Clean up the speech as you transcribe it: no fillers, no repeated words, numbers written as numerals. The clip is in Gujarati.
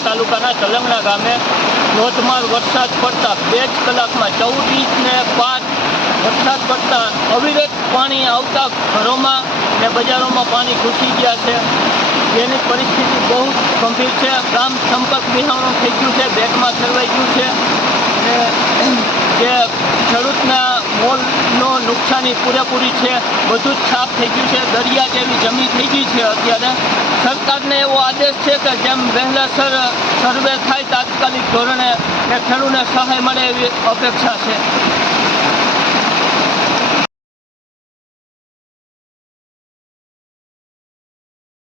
ડીસા તાલુકાના તલંગણા ગામે ધોધમાર વરસાદ પડતા 2 જ કલાકમાં 14 ઇંચને પાર વરસાદ પડતા અવિરત પાણી આવતા ઘરોમાં ને બજારોમાં પાણી ઘૂસી ગયા છે. જેની પરિસ્થિતિ બહુ ગંભીર છે. ગામ સંપર્ક વિહોણું થઈ ગયું છે, બેટમાં ફેરવાઈ ગયું છે અને જે ખેડૂતના મોલનો નુકસાની પૂરેપૂરી છે. બધું જ સાફ થઈ ગયું છે. દરિયા જેવી જમીન થઈ ગઈ છે. અત્યારે સરકારને એવો આદેશ છે કે જેમ વહેલાસર સર્વે થાય તાત્કાલિક ધોરણે ખેડૂતને સહાય મળે એવી અપેક્ષા છે.